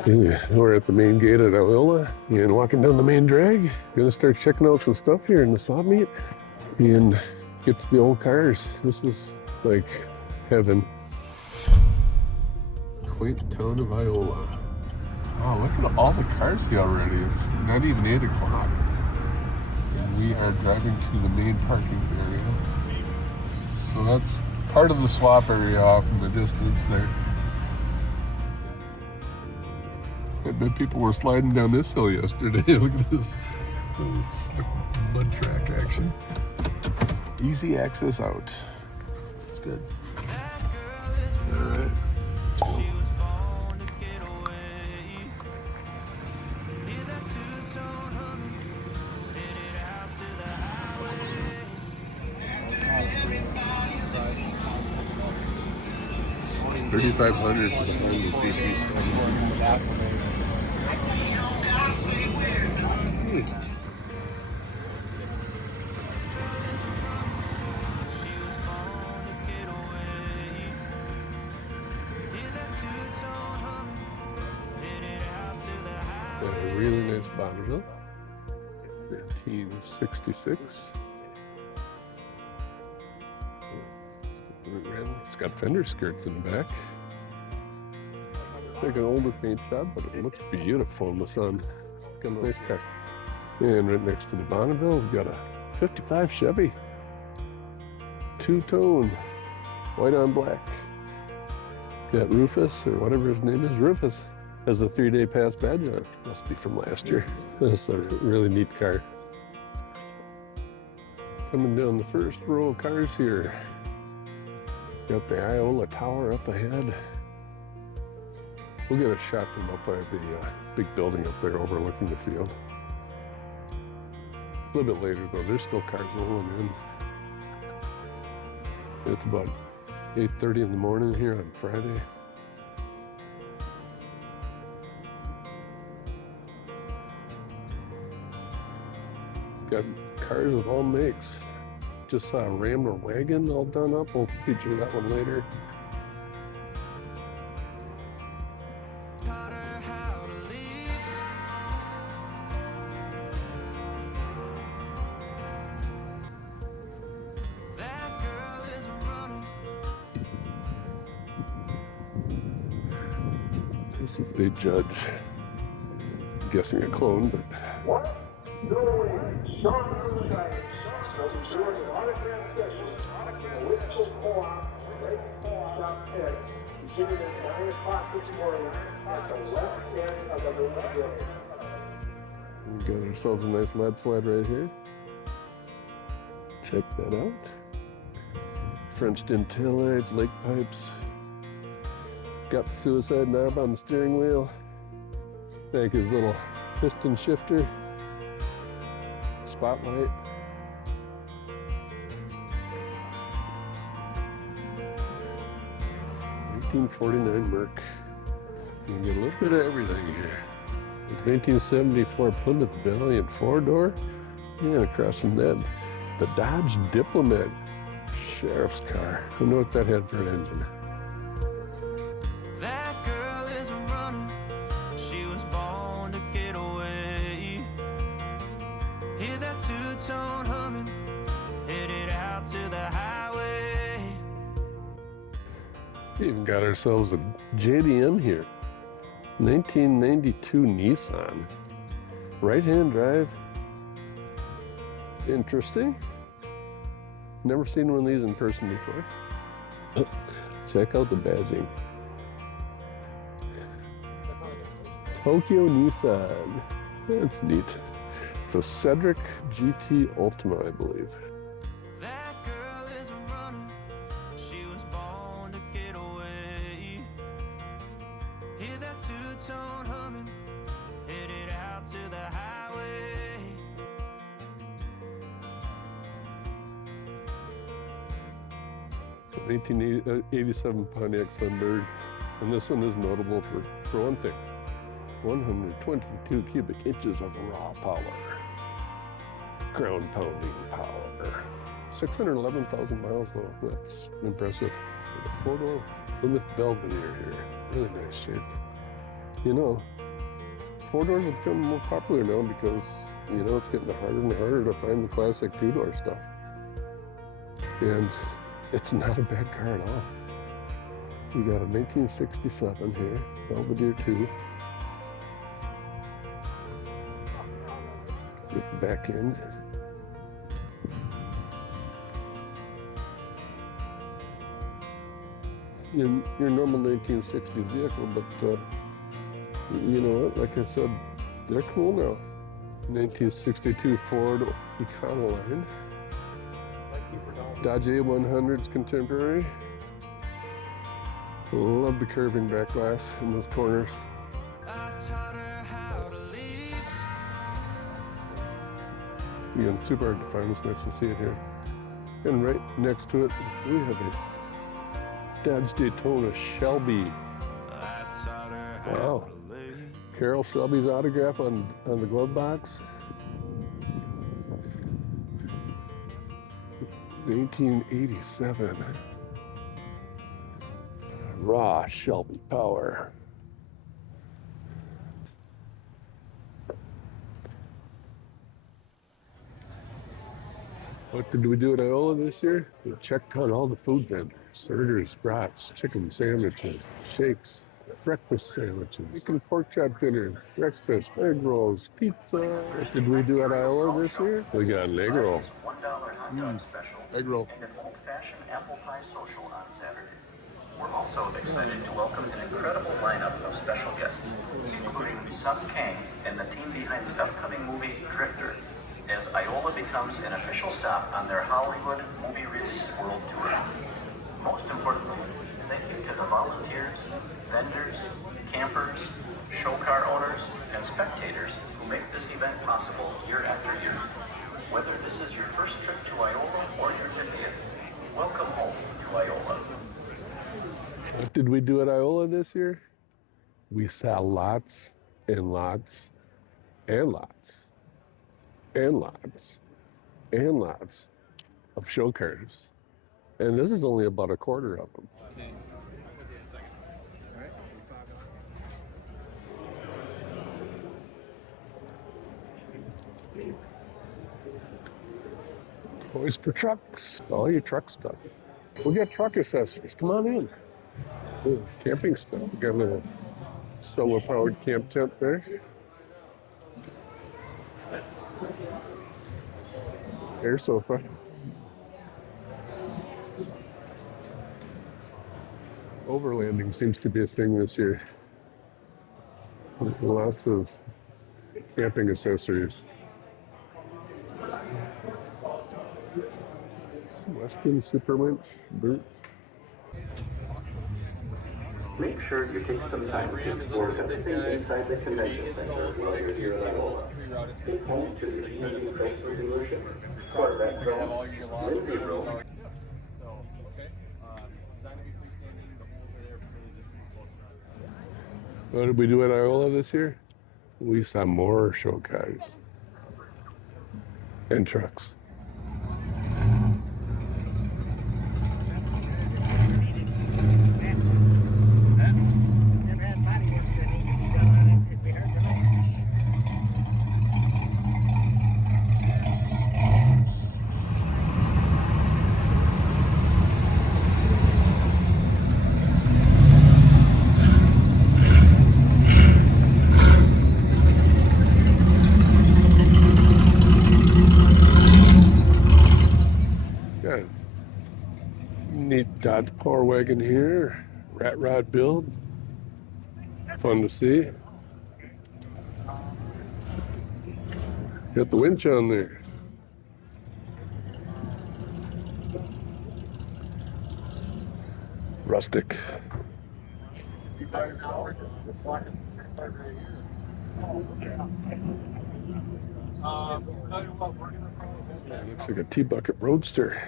Okay, we're at the main gate at IOLA and walking down the main drag. Gonna start checking out some stuff here in the swap meet and get to the old cars. This is like heaven. Quaint town of IOLA. Wow, look at all the cars here already. It's not even 8 o'clock. And we are driving to the main parking area. So that's part of the swap area off in the distance there. I bet people were sliding down this hill yesterday. Look at this. It's the mud track action. Easy access out. It's good. All right. Let's go. 3,500 for the Honda CP. A really nice Bonneville, 1966. It's got fender skirts in the back. It's like an older paint job, but it looks beautiful in the sun. Got a nice car. And right next to the Bonneville, we've got a 55 Chevy. Two-tone, white on black. Got Rufus, or whatever his name is, Rufus, has a 3-day pass badge on it. Must be from last year. That's a really neat car. Coming down the first row of cars here. Got the IOLA Tower up ahead. We'll get a shot from up at the big building up there overlooking the field. A little bit later though, there's still cars rolling in. It's about 8:30 in the morning here on Friday. Got cars of all makes. Just saw a Rambler Wagon all done up. We'll feature that one later. This is a Judge. I'm guessing a clone, but. We got ourselves a nice lead sled right here. Check that out. French tin taillights, lake pipes. Got the suicide knob on the steering wheel. Like his little piston shifter. Spotlight. $1949 Merc. You can get a little bit of everything here. 1974 Plymouth Valiant 4-door. And across from that, the Dodge Diplomat sheriff's car. I don't know what that had for an engine. That girl is a runner. She was born to get away. Hear that two-tone humming. Headed out to the highway. We even got ourselves a JDM here. 1992 Nissan. Right-hand drive. Interesting. Never seen one of these in person before. Check out the badging. Tokyo Nissan. That's neat. It's a Cedric GT Ultima, I believe. That girl is a runner. She was born to get away. Hear that two-tone humming. Headed out to the highway. 1987 Pontiac Sunbird. And this one is notable for one thing. 122 cubic inches of raw power. Ground pounding power. 611,000 miles though, that's impressive. A 4-door Plymouth Belvedere here, really nice shape. You know, four doors are becoming more popular now because, you know, it's getting harder and harder to find the classic two-door stuff. And it's not a bad car at all. We got a 1967 here, Belvedere 2. Get the back end. Your normal 1960 vehicle, but you know what? Like I said, they're cool now. 1962 Ford Econoline. Dodge A100's contemporary. Love the curving back glass in those corners. Again, super hard to find. It's nice to see it here. And right next to it, we have a Dodge Daytona Shelby. Wow. Carol Shelby's autograph on the glove box. 1987. Raw Shelby power. What did we do at IOLA this year? We checked out all the food vendors. Burgers, brats, chicken sandwiches, shakes, breakfast sandwiches, chicken pork chop dinner, breakfast, egg rolls, pizza. What did we do at IOLA this year? We got an egg roll. Egg roll. And an old-fashioned apple pie social on Saturday. We're also excited to welcome an incredible lineup of special guests, including Sung Kang and the team behind the upcoming movie Drifter, as IOLA becomes an official stop on their Hollywood movie release world tour. Most importantly, thank you to the volunteers, vendors, campers, show car owners, and spectators who make this event possible year after year. Whether this is your first trip to IOLA or your 50th, welcome home to IOLA. What did we do at IOLA this year? We saw lots and lots and lots and lots and lots of show cars. And this is only about a quarter of them. Toys for trucks, all your truck stuff. We got truck accessories, come on in. Ooh, camping stuff, we got a little solar powered camp tent there. Air sofa. Overlanding seems to be a thing this year. Lots of camping accessories. Weston Super Winch boots. Make sure you take some time to explore everything inside the convention center while you're here at IOLA. Take home to the TV Chrysler dealership, Corvette Zone, Lindsay Room. What did we do at IOLA this year? We saw more show cars and trucks. Neat Dodge Power Wagon here, rat rod build, fun to see. Got the winch on there. Rustic. Looks like a T-bucket roadster.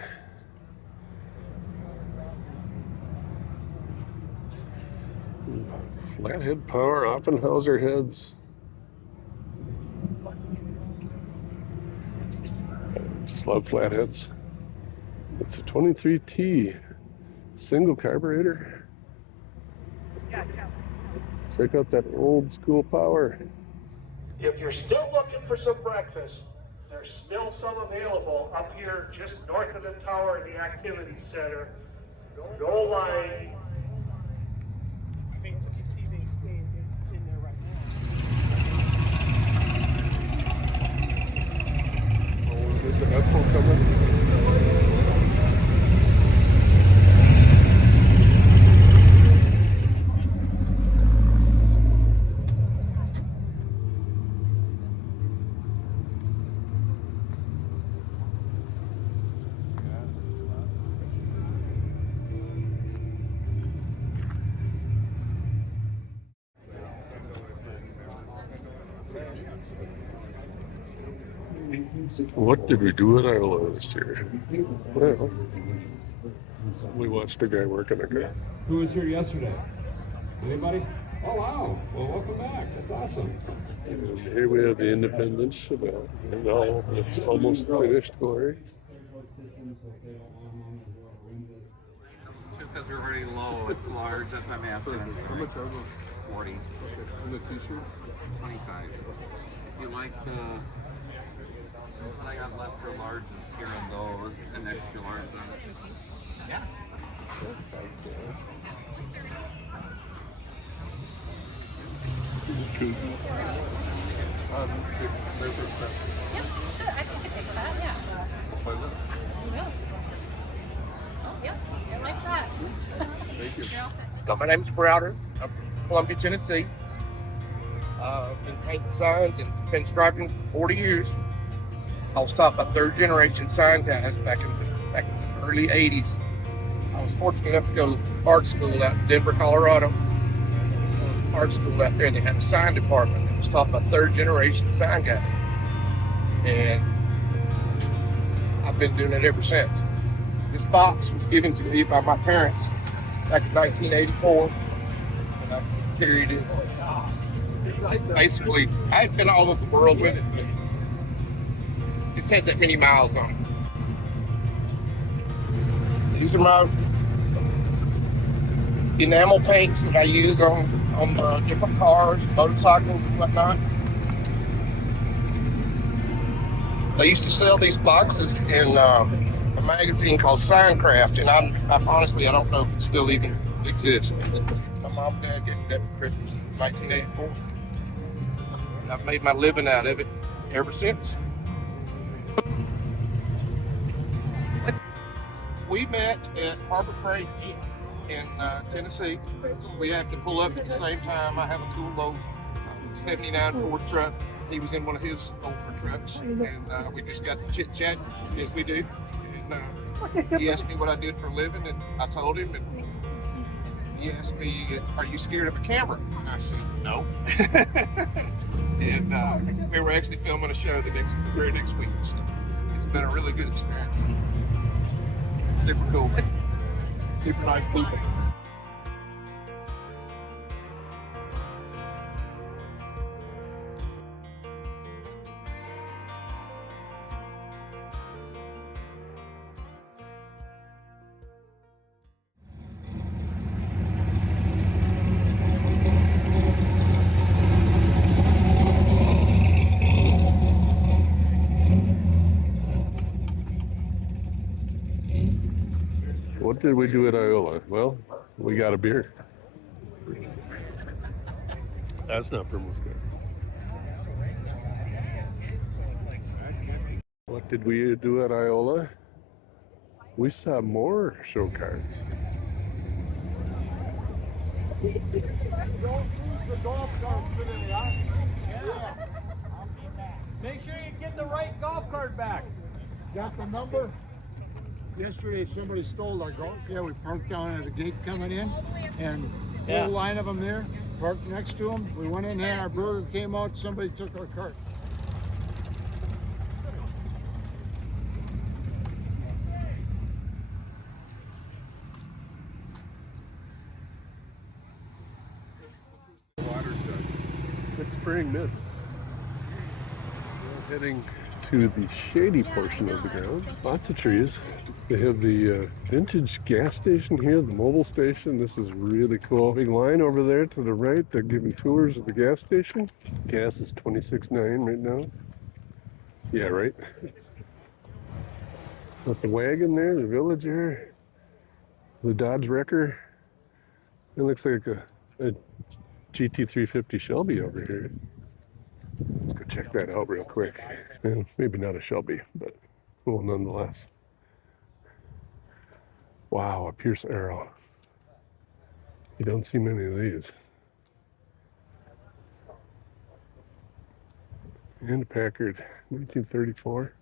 Flathead power, Offenhauser heads. Just love flatheads. It's a 23T single carburetor. Check out that old school power. If you're still looking for some breakfast, there's still some available up here just north of the tower in the activity center. No line. I mean, you see they stay in there right now. Oh, there's an Edsel coming. What did we do at IOLA this year? Well, we watched a guy working a car. Who was here yesterday? Anybody? Oh, wow. Well, welcome back. That's awesome. And here we have the Independence Chevelle in all its almost finished glory. Because we're already low, it's large. That's my master. How much are those? 40. And the t-shirts? 25. If you like the what I got left for large is here on those and extra large on it. Yeah. That's so good. Koozies. Yep, sure. I think you could take that, yeah. You will. Oh, yep. You're like that. Thank you. You're all set. My name's Browder. I'm from Columbia, Tennessee. Been painting signs and pinstriping for 40 years. I was taught by third-generation sign guys back in the early 80s. I was fortunate enough to go to art school out in Denver, Colorado. Art school out there, they had a sign department that was taught by third-generation sign guys. And I've been doing it ever since. This box was given to me by my parents back in 1984, and I've carried it. Basically, I had been all over the world with it, but it's had that many miles on it. These are my enamel paints that I use on different cars, motorcycles, and whatnot. They used to sell these boxes in a magazine called Signcraft, and I honestly don't know if it still even exists. My mom and dad gave me that for Christmas in 1984. And I've made my living out of it ever since. We met at Harbor Freight in Tennessee. We had to pull up at the same time. I have a cool old 79 Ford truck. He was in one of his older trucks, and we just got to chit-chatting as we do. And he asked me what I did for a living, and I told him, and he asked me, "Are you scared of a camera?" And I said, "No." And we were actually filming a show the very next week. So it's been a really good experience. Super cool. Super nice people. What did we do at IOLA? Well, we got a beer. That's not from Wisconsin. What did we do at IOLA? We saw more show cars. Make sure you get the right golf cart back. Got the number? Yesterday somebody stole our golf. Yeah, we parked down at the gate coming in, and a whole line of them there, parked next to them. We went in, had our burger, came out, somebody took our cart. Water jug. Good spring mist. We're heading into the shady portion of the ground. Lots of trees. They have the vintage gas station here, the mobile station. This is really cool. Big line over there to the right. They're giving tours of the gas station. Gas is $26.9 right now. Yeah, right. Got the wagon there, the Villager, the Dodge Wrecker. It looks like a GT350 Shelby over here. Let's go check that out real quick. Yeah, maybe not a Shelby, but cool nonetheless. Wow, a Pierce Arrow. You don't see many of these. And a Packard 1934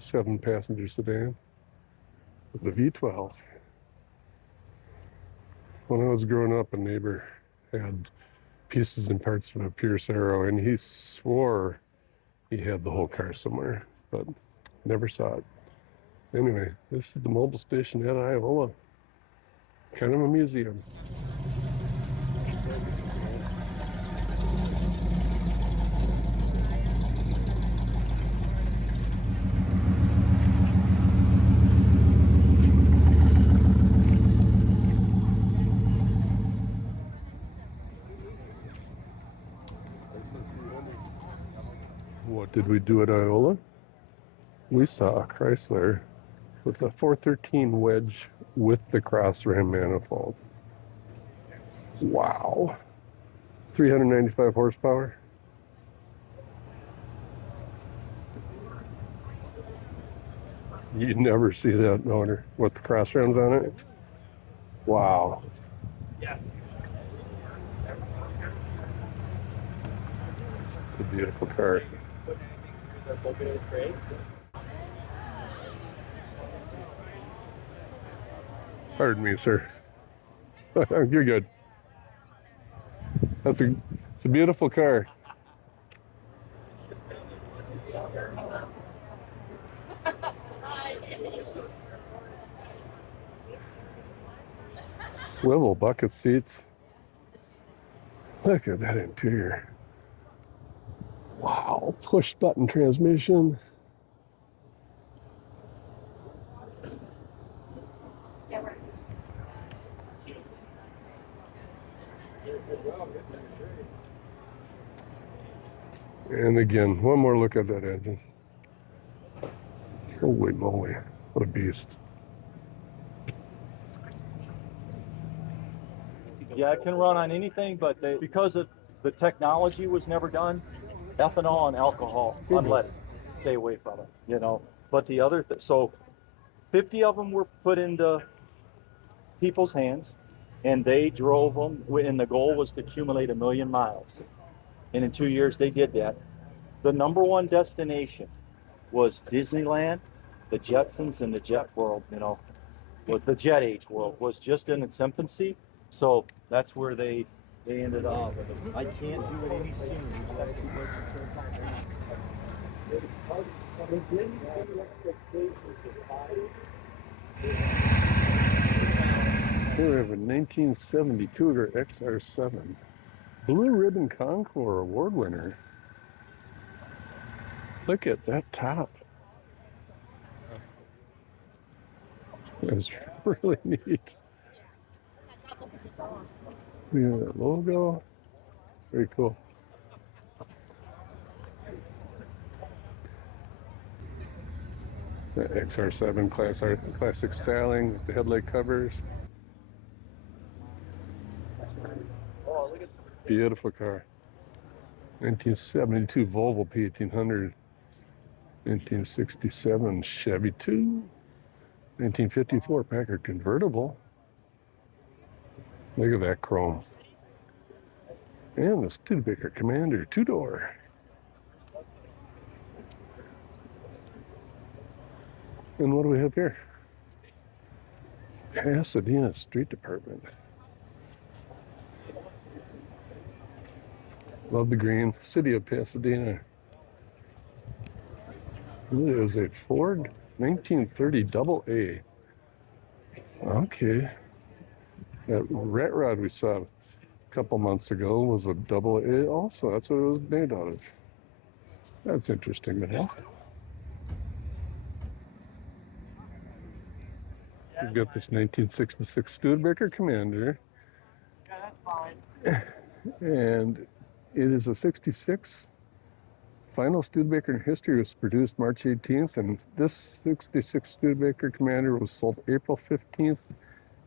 7-passenger sedan with the V12. When I was growing up, a neighbor had pieces and parts of a Pierce Arrow, and he swore he had the whole car somewhere, but never saw it. Anyway, this is the mobile station at IOLA. Kind of a museum. What did we do at IOLA? We saw a Chrysler with a 413 Wedge with the cross ram manifold. Wow. 395 horsepower. You never see that motor with the cross rams on it. Wow. Yes. It's a beautiful car. Pardon me, sir. You're good. It's a beautiful car. Swivel bucket seats. Look at that interior. Wow, push button transmission. And again, one more look at that engine. Holy moly, what a beast. Yeah, it can run on anything, but because the technology was never done, ethanol and alcohol, unleaded, stay away from it, you know. But the other, so 50 of them were put into people's hands, and they drove them, and the goal was to accumulate 1 million miles. And in 2 years, they did that. The #1 destination was Disneyland, the Jetsons, and the jet world, you know, was the jet age world, was just in its infancy. So that's where they ended up. I can't do it any sooner. Here we have a 1970 Cougar XR7. Blue Ribbon Concours award winner. Look at that top. That's really neat. We have that logo. Very cool. The XR7 classic styling with the headlight covers. Beautiful car. 1972 Volvo P1800. 1967 Chevy 2. 1954 Packard convertible. Look at that chrome. And the Studebaker Commander 2-door. And what do we have here? Pasadena Street Department. Love the green. City of Pasadena. It is a Ford 1930 AA. Okay. That rat rod we saw a couple months ago was a AA also. That's what it was made out of. That's interesting, man. We've got this 1966 Studebaker Commander. Yeah, that's fine. And it is a 66. Final Studebaker in history was produced March 18th, and this 66 Studebaker Commander was sold April 15th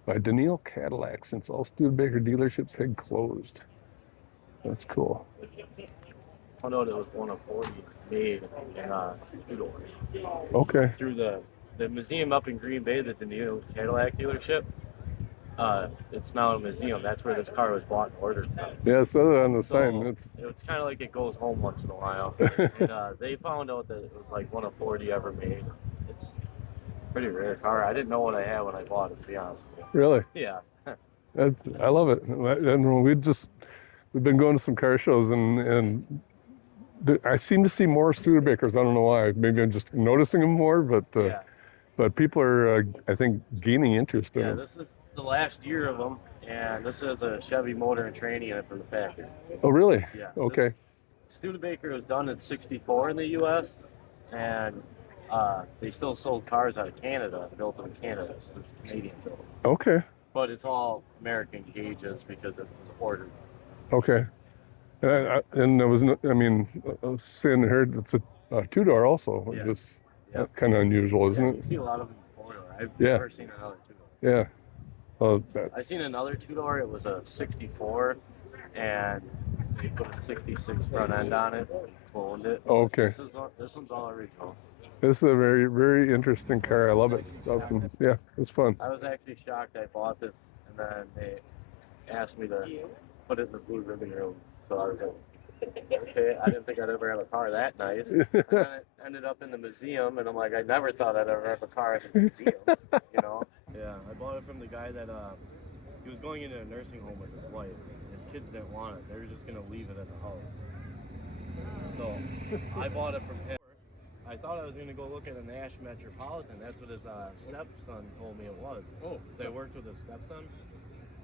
by Daniel Cadillac since all Studebaker dealerships had closed. That's cool. I know there was one of 40 made in two-door. Okay. Through the museum up in Green Bay, the Daniel Cadillac dealership. It's now a museum. That's where this car was bought and ordered from. Yeah, I saw that on the sign. It's kind of like it goes home once in a while. And they found out that it was like one of 40 ever made. It's a pretty rare car. I didn't know what I had when I bought it, to be honest with you. Really? Yeah. I love it. And we've been going to some car shows, and I seem to see more Studebakers. I don't know why. Maybe I'm just noticing them more, but people are, I think, gaining interest in them. This is the last year of them, and this is a Chevy motor and training unit from the factory. Oh, really? Yeah. Okay. Studebaker was done in '64 in the U.S., and they still sold cars out of Canada, built in Canada, so it's Canadian built. Okay. But it's all American gauges because it was ordered. Okay. And I was saying, I heard it's a two-door also. Yeah. It's kind of unusual, isn't it? You see a lot of them in four-door. I've Yeah. never seen another two-door. Yeah. I seen another two-door. It was a '64, and they put a '66 front end on it and cloned it. Okay. This one's all original. This is a very, very interesting car. I love it. Yeah, it's fun. I was actually shocked I bought this, and then they asked me to put it in the blue ribbon room. So I was like, okay, I didn't think I'd ever have a car that nice. And then it ended up in the museum, and I'm like, I never thought I'd ever have a car at the museum, you know? Yeah, I bought it from the guy that, he was going into a nursing home with his wife. His kids didn't want it. They were just going to leave it at the house. So I bought it from him. I thought I was going to go look at a Nash Metropolitan. That's what his stepson told me it was. Oh, because I worked with his stepson.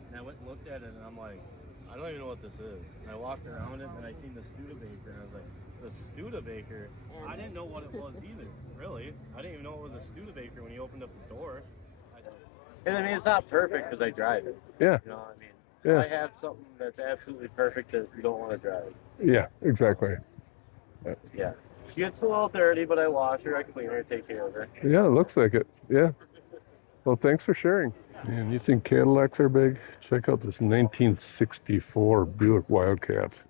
And I went and looked at it, and I'm like, I don't even know what this is. And I walked around it, and I seen the Studebaker, and I was like, the Studebaker? I didn't know what it was either, really. I didn't even know it was a Studebaker when he opened up the door. And I mean, it's not perfect because I drive it. Yeah. You know what I mean? Yeah. I have something that's absolutely perfect that you don't want to drive. Yeah, exactly. Yeah. She gets a little dirty, but I wash her, I clean her, take care of her. Yeah, it looks like it. Yeah. Well, thanks for sharing. Man, you think Cadillacs are big? Check out this 1964 Buick Wildcat.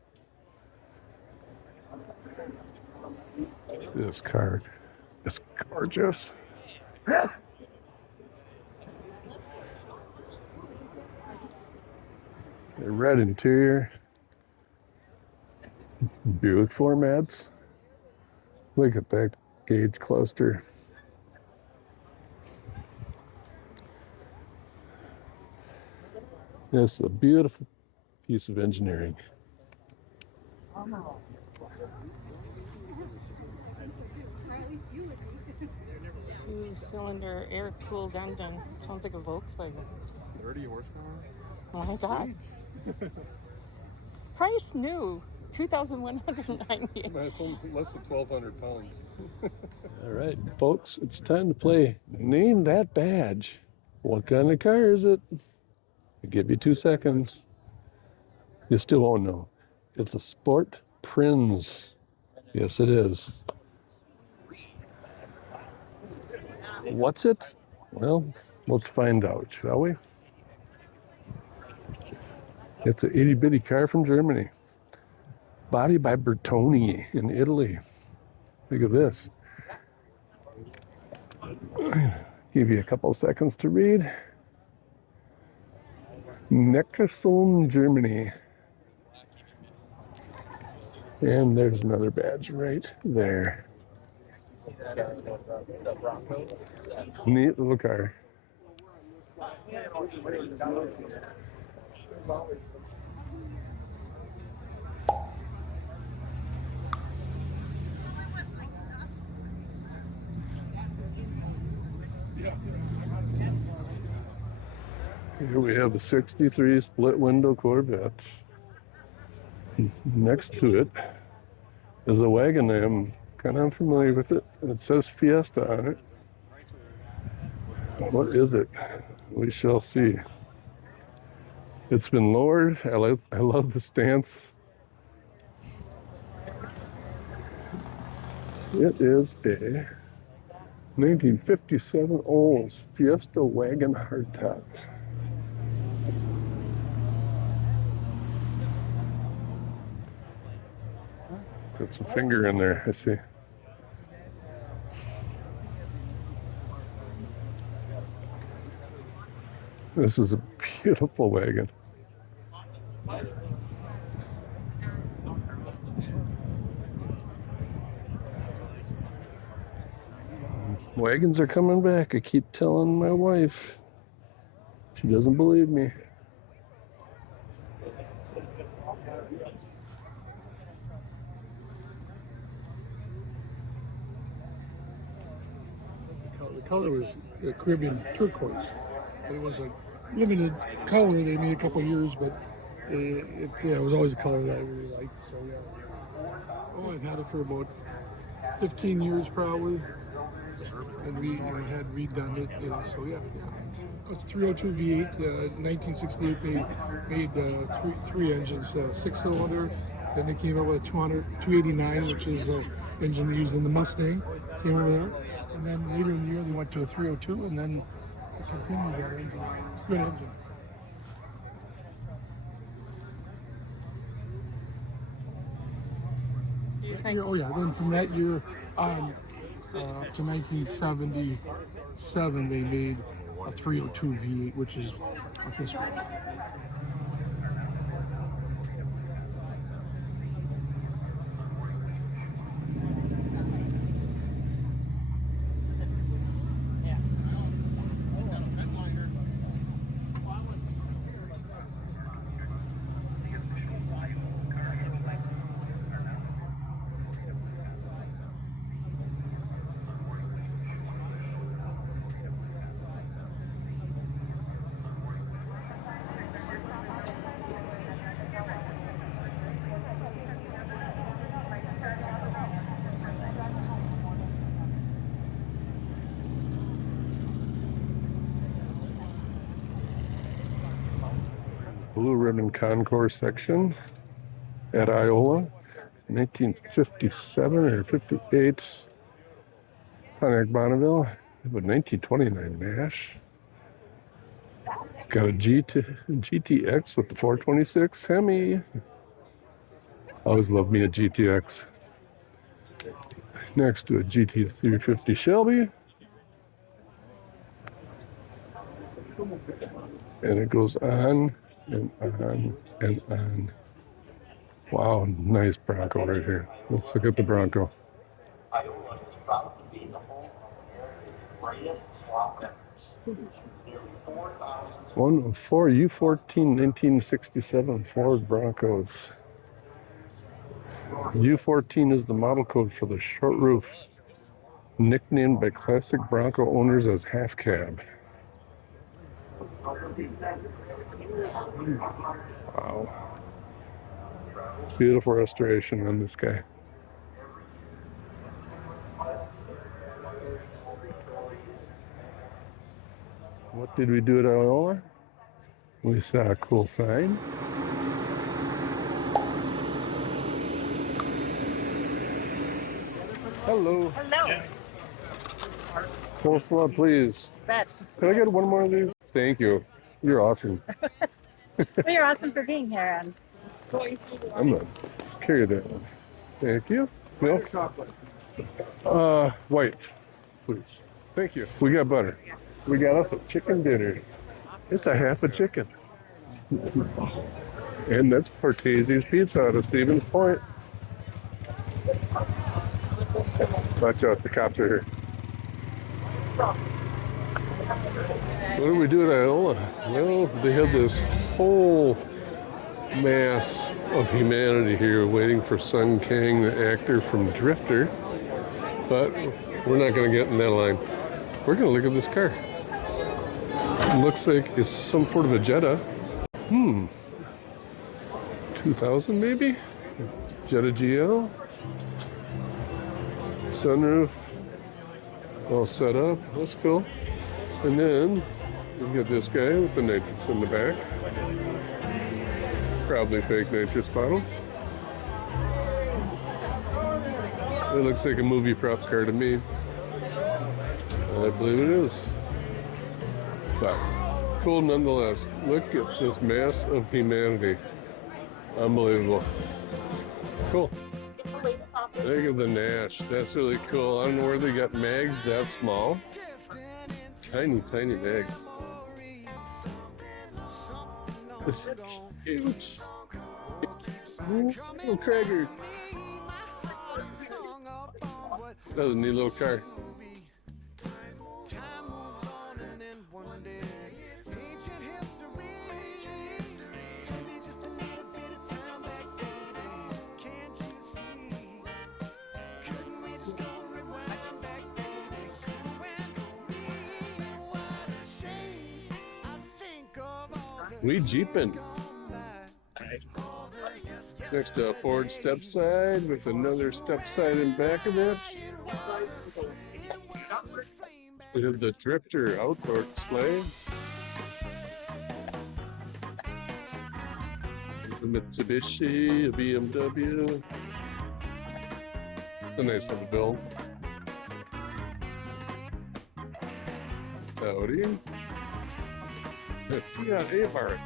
This car is gorgeous. The red interior. Buick floor mats. Look at that gauge cluster. This is a beautiful piece of engineering. Two-cylinder air-cooled engine. Sounds like a Volkswagen. 30 horsepower? Oh my God. Price new. 2,190. That's only less than 1,200 pounds. All right, folks, it's time to play Name That Badge. What kind of car is it? I'll give you 2 seconds. You still won't know. It's a Sport Prinz. Yes, it is. What's it? Well, let's find out, shall we? It's an itty-bitty car from Germany. Body by Bertoni in Italy. Look at this. Give you a couple seconds to read. Neckarsulm, Germany. And there's another badge right there. Neat little car. Here we have a 63 split window Corvette. Next to it, is a wagon. I'm kind of unfamiliar with it. It says Fiesta on it. What is it? We shall see. It's been lowered. I love the stance. It is a 1957 Olds Fiesta wagon hardtop. Got some finger in there, I see. This is a beautiful wagon. Wagons are coming back. I keep telling my wife. She doesn't believe me. The color was Caribbean turquoise. It was a limited color. They made a couple of years, but it was always a color that I really liked. So yeah. Oh, I've had it for about 15 years probably. And we had redone it. So yeah. It's 302 V8. 1968 they made three engines, 6-cylinder. Then they came out with a 289, which is an engine they used in the Mustang. Same over there. And then later in the year they went to a 302, and then they continued that engine. It's a good engine. Oh yeah, then from that year on up to 1977 they made a 302 V8, which is what this was. Blue ribbon Concours section at IOLA, 1957 or 58. Pontiac Bonneville, with 1929 Nash. Got a GTX with the 426 Hemi. Always loved me a GTX. Next to a GT350 Shelby. And it goes on and on and on. Wow, nice Bronco right here. Let's look at the Bronco. One of four U14 1967 Ford Broncos. U14 is the model code for the short roof, nicknamed by classic Bronco owners as half cab. Wow. Beautiful restoration on this guy. What did we do at IOLA? We saw a cool sign. Hello. Hello. Coleslaw, please. Bet. Can I get one more of these? Thank you. You're awesome. Well, you're awesome for being here. And I'm not. Just carry that one. Thank you. Milk? White, please. Thank you. We got butter. We got us a chicken dinner. It's a half a chicken. And that's Portese's Pizza out of Stevens Point. Watch out, the cops are here. What did we do at IOLA? Well, they had this whole mass of humanity here waiting for Sung Kang, the actor from Drifter. But we're not going to get in that line. We're going to look at this car. It looks like it's some sort of a Jetta. 2000 maybe? Jetta GL? Sunroof all set up. That's cool. And then you get this guy with the nitrous in the back. Probably fake nitrous bottles. It looks like a movie prop car to me. I believe it is. But cool nonetheless. Look at this mass of humanity. Unbelievable. Cool. Look at the Nash. That's really cool. I don't know where they got mags that small. Tiny, tiny mags. It's huge. Little Craigers. That was a neat little car. We jeeping. Next to a Ford step side with another step side in back of it. We have the Drifter outdoor display. A Mitsubishi, a BMW. It's a nice little build. Audi. Fiat Abarth.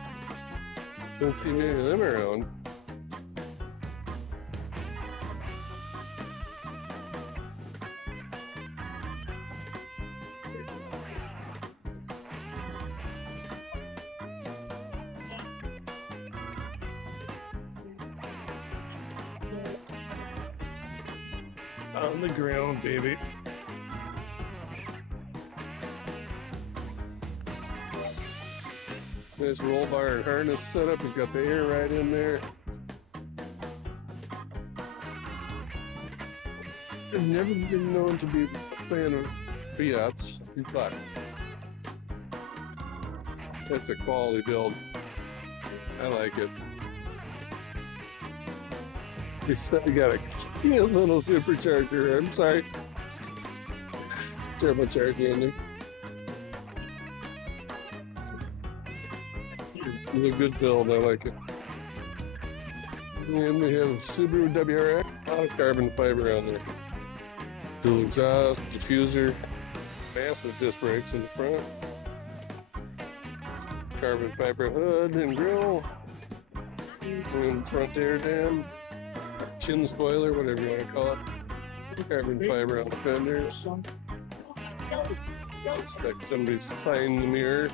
Don't see many of them around. On the ground, baby. Nice roll bar and harness setup. We've got the air right in there. I've never been known to be a fan of Fiats, but it's a quality build. I like it. We got a cute little supercharger. I'm sorry. Turbocharger in there. It's a good build. I like it. And we have Subaru WRX. A lot of carbon fiber on there. Dual exhaust, diffuser, massive disc brakes in the front. Carbon fiber hood and grille. And front air dam. Chin spoiler, whatever you want to call it. Carbon fiber on the fenders. Looks like somebody's signed the mirror.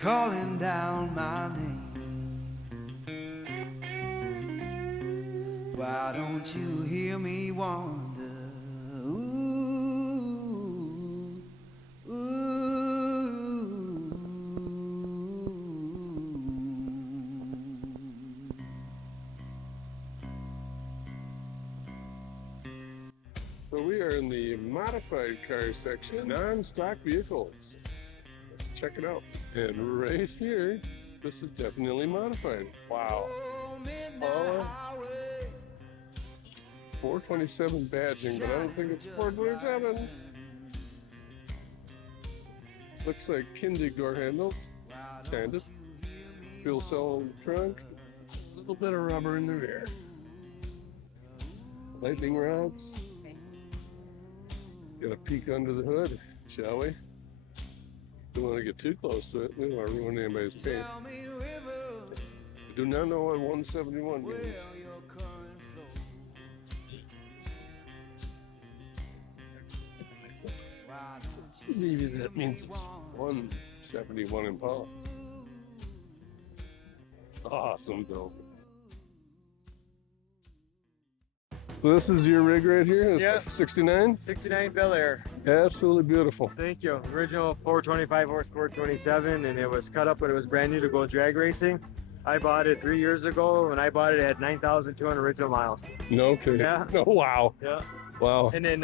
Calling down my name. Why don't you hear me wonder? Ooh, ooh. So we are in the modified car section, non-stock vehicles. Let's check it out. And right here, this is definitely modified. Wow. 427 badging, but I don't think it's 427. Looks like Kindig door handles, kind of. Fuel cell in the trunk, a little bit of rubber in the rear. Lightning rods. Got a peek under the hood, shall we? Don't want to get too close to it. We don't want to ruin anybody's paint. I do not know what 171 means. Maybe that means it's 171 Impala. Awesome, Bill. So this is your rig right here? It's Yeah. 69? 69 Bel Air. Absolutely beautiful. Thank you. Original 425 horse 427, and it was cut up when it was brand new to go drag racing. I bought it 3 years ago. When I bought it, it had 9,200 original miles. No kidding. Yeah. Oh, wow. Yeah. Wow. And then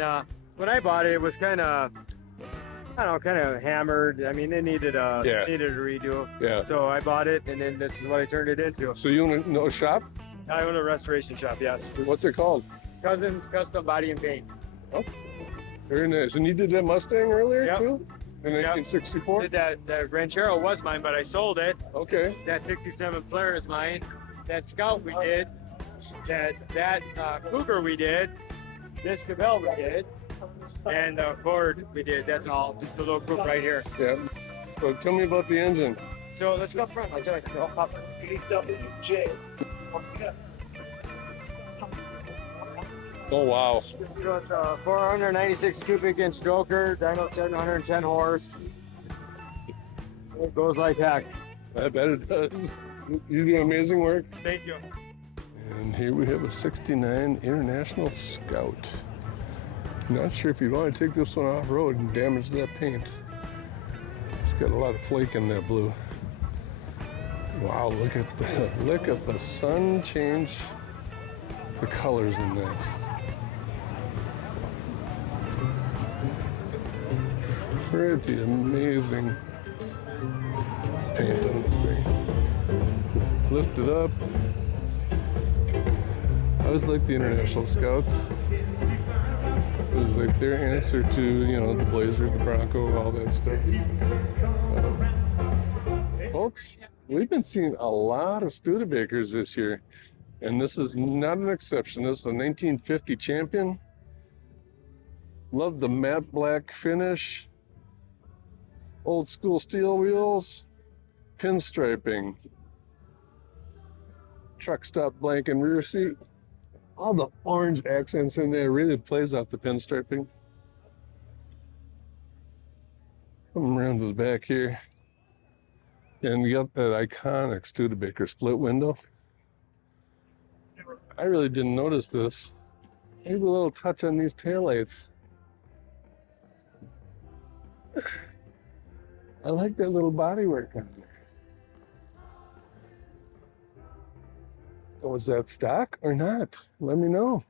when I bought it, it was kind of, I don't know, kind of hammered. I mean, it needed a redo. Yeah. So I bought it, and then this is what I turned it into. So you own a shop? I own a restoration shop, yes. What's it called? Cousins Custom Body and Paint. Oh, very nice. And you did that Mustang earlier Yep. too? In 1964? Did that Ranchero was mine, but I sold it. Okay. That 67 Flare is mine. That Scout we did. That Cougar we did. This Chevelle we did. And Ford we did. That's all. Just a little group right here. Yeah. So tell me about the engine. So let's go up front. I'll tell you. I'll pop it. AWJ. Oh, wow. So it's a 496 cubic inch stroker, dyno 710 horse. It goes like heck. I bet it does. You do amazing work. Thank you. And here we have a 69 International Scout. Not sure if you want to take this one off-road and damage that paint. It's got a lot of flake in that blue. Wow, look at the sun change the colors in that. Pretty amazing paint on this thing. Lift it up. I always liked the International Scouts. It was like their answer to, you know, the Blazer, the Bronco, all that stuff. Folks, we've been seeing a lot of Studebakers this year, and this is not an exception. This is a 1950 Champion. Love the matte black finish. Old school steel wheels. Pinstriping. Truck stop blank and rear seat. All the orange accents in there really plays out the pinstriping. Come around to the back here. And you got that iconic Studebaker split window. I really didn't notice this. Maybe a little touch on these taillights. I like that little bodywork on there. Was that stock or not? Let me know.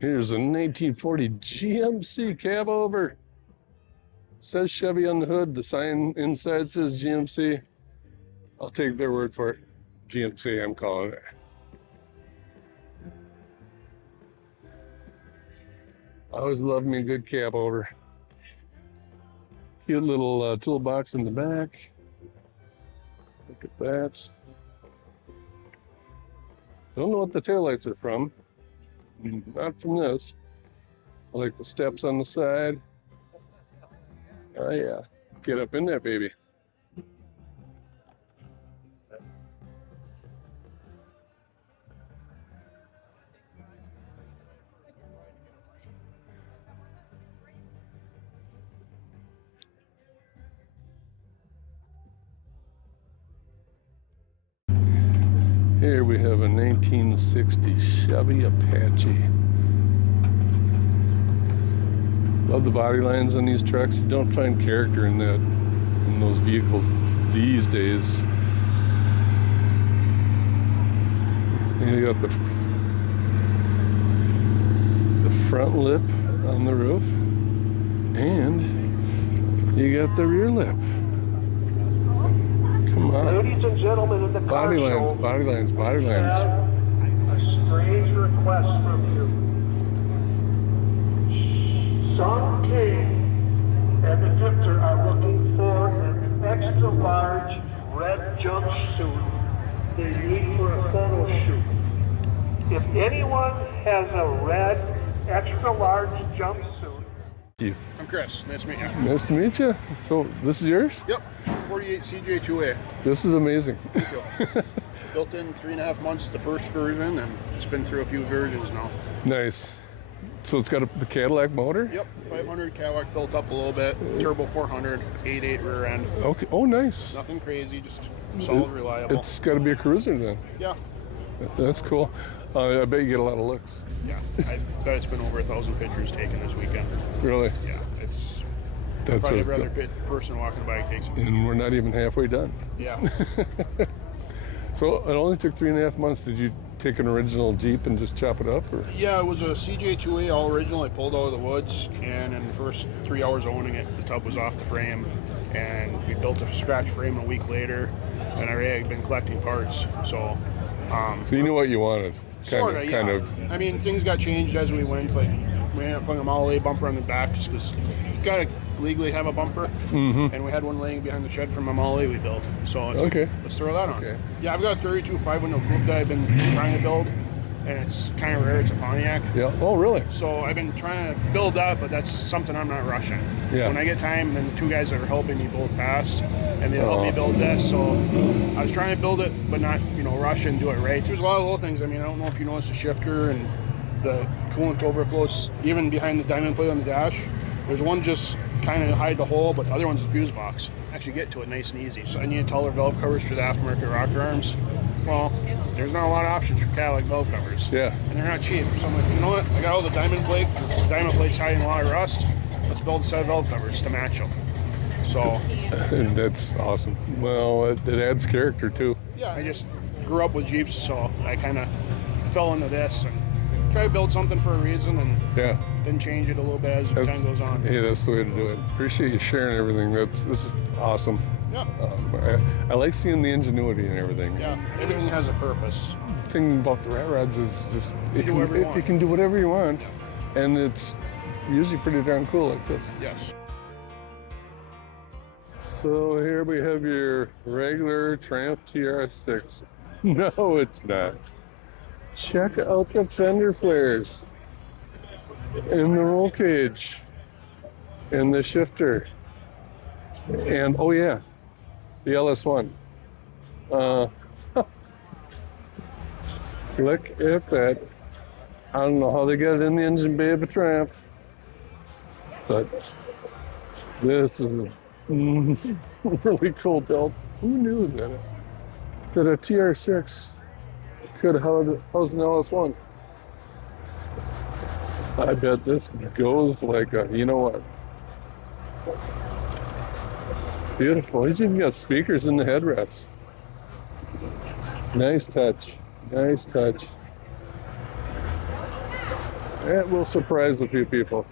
Here's a 1940 GMC cab over. Says Chevy on the hood. The sign inside says GMC. I'll take their word for it. GMC, I'm calling it. I always love me a good cab over. Cute little toolbox in the back. Look at that. Don't know what the taillights are from. Not from this. I like the steps on the side. Oh yeah, get up in there, baby. Here we have a 1960 Chevy Apache. Love the body lines on these trucks. You don't find character in those vehicles these days. And you got the front lip on the roof, and you got the rear lip. Come on. Ladies and gentlemen in the car Body show, lines, body lines, body lines. have a strange request from you. Some king and the Gifter are looking for an extra large red jumpsuit they need for a photo shoot. If anyone has a red extra large jumpsuit. I'm Chris. Nice to meet you. Nice to meet you. So this is yours? Yep. 48 CJ2A. This is amazing. Built in 3.5 months, the first version, and it's been through a few versions now. Nice. So it's got the Cadillac motor? Yep, 500 Cadillac built up a little bit, turbo 400, 8.8 rear end. Okay. Oh, nice. Nothing crazy, just solid, reliable. It's got to be a cruiser then. Yeah. That's cool. I bet you get a lot of looks. Yeah, I bet it's been over 1,000 pictures taken this weekend. Really? Yeah, it's That's probably so every other person walking by takes a picture. And we're not even halfway done. Yeah. So it only took 3.5 months. Did you take an original Jeep and just chop it up? Or? Yeah, it was a CJ2A all original. I pulled out of the woods, and in the first 3 hours owning it, the tub was off the frame, and we built a scratch frame a week later, and I already had been collecting parts. So you knew what you wanted. Kind of. I mean, things got changed as we went. Like, we ended up putting a Model A bumper on the back just because you got to legally have a bumper. Mm-hmm. And we had one laying behind the shed from a Model A we built. So it's okay. Like, let's throw that on. Okay. Yeah, I've got a 32 5-window coupe that I've been trying to build, and it's kind of rare. It's a Pontiac. Yeah. Oh, really? So I've been trying to build that, but that's something I'm not rushing. Yeah. When I get time, then the two guys that are helping me both passed, and they helped me build this. So I was trying to build it, but not, rush and do it right. There's a lot of little things. I mean, I don't know if you noticed the shifter and the coolant overflows, even behind the diamond plate on the dash. There's one just kind of hide the hole, but the other one's the fuse box. Actually get to it nice and easy. So I need taller valve covers for the aftermarket rocker arms. Well, there's not a lot of options for Cadillac valve covers. Yeah. And they're not cheap. So I'm like, you know what? I got all the diamond plate. The diamond plate's hiding a lot of rust. Let's build a set of valve covers to match them. So. That's awesome. Well, it adds character too. Yeah, I just grew up with Jeeps, so I kind of fell into this and try to build something for a reason, and then change it a little bit as time goes on. Yeah, that's the way to do it. Appreciate you sharing everything. This is awesome. Yeah. I like seeing the ingenuity and everything. Yeah, everything has a purpose. The thing about the rat rods is just You can do whatever you want, and it's usually pretty darn cool like this. Yes. So here we have your regular Triumph TR6. No, it's not. Check out the fender flares and the roll cage and the shifter and oh yeah, the LS1. Look at that. I don't know how they got it in the engine bay of a Triumph, but this is a really cool build. Who knew that a TR6 could house an LS1? I bet this goes like a, you know what? Beautiful. He's even got speakers in the headrests. Nice touch. Nice touch. That will surprise a few people.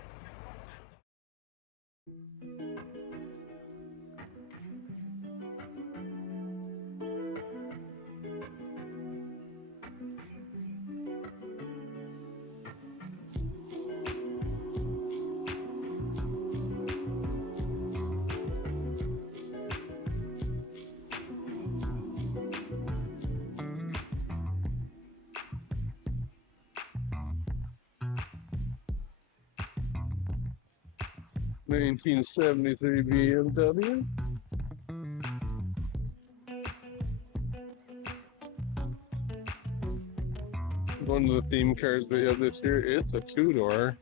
(1973) BMW. One of the theme cars we have this year. It's a two-door.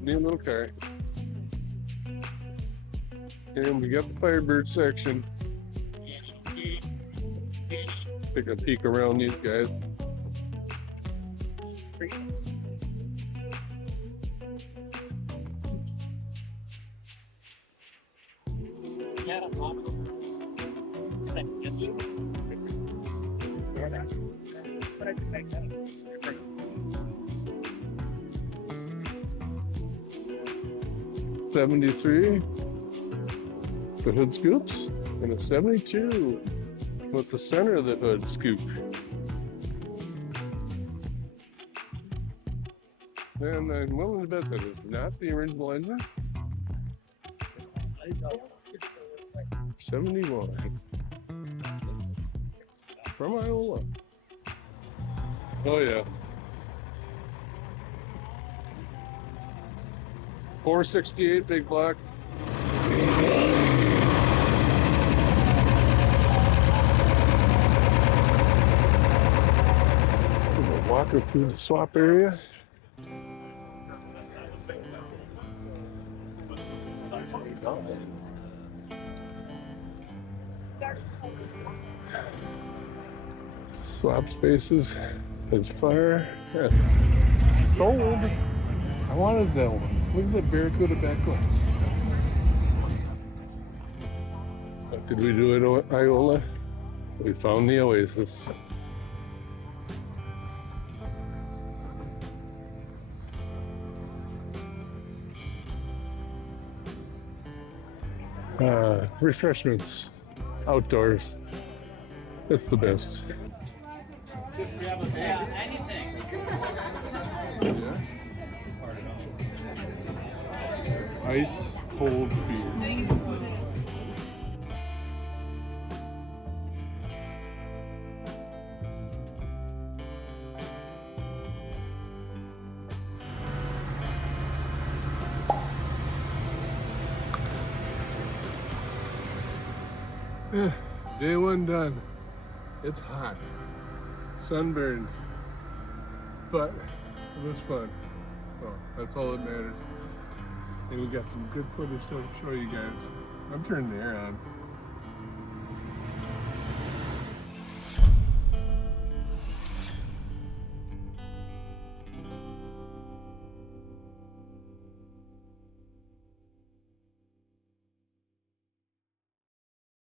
Neat little car. And we got the Firebird section. Take a peek around these guys. '73, the hood scoops, and a '72 with the center of the hood scoop. And I'm willing to bet that is not the original engine. 71 from IOLA. Oh yeah. 468 big block. walking through the swap area. Swap spaces as far as sold. I wanted that one. Look at the Barracuda backlights. What did we do at IOLA? We found the Oasis. Refreshments, outdoors. It's the best. Ice cold beer. Day one done. It's hot. Sunburned. But it was fun. So that's all that matters. And we got some good footage to show you guys. I'm turning the air on.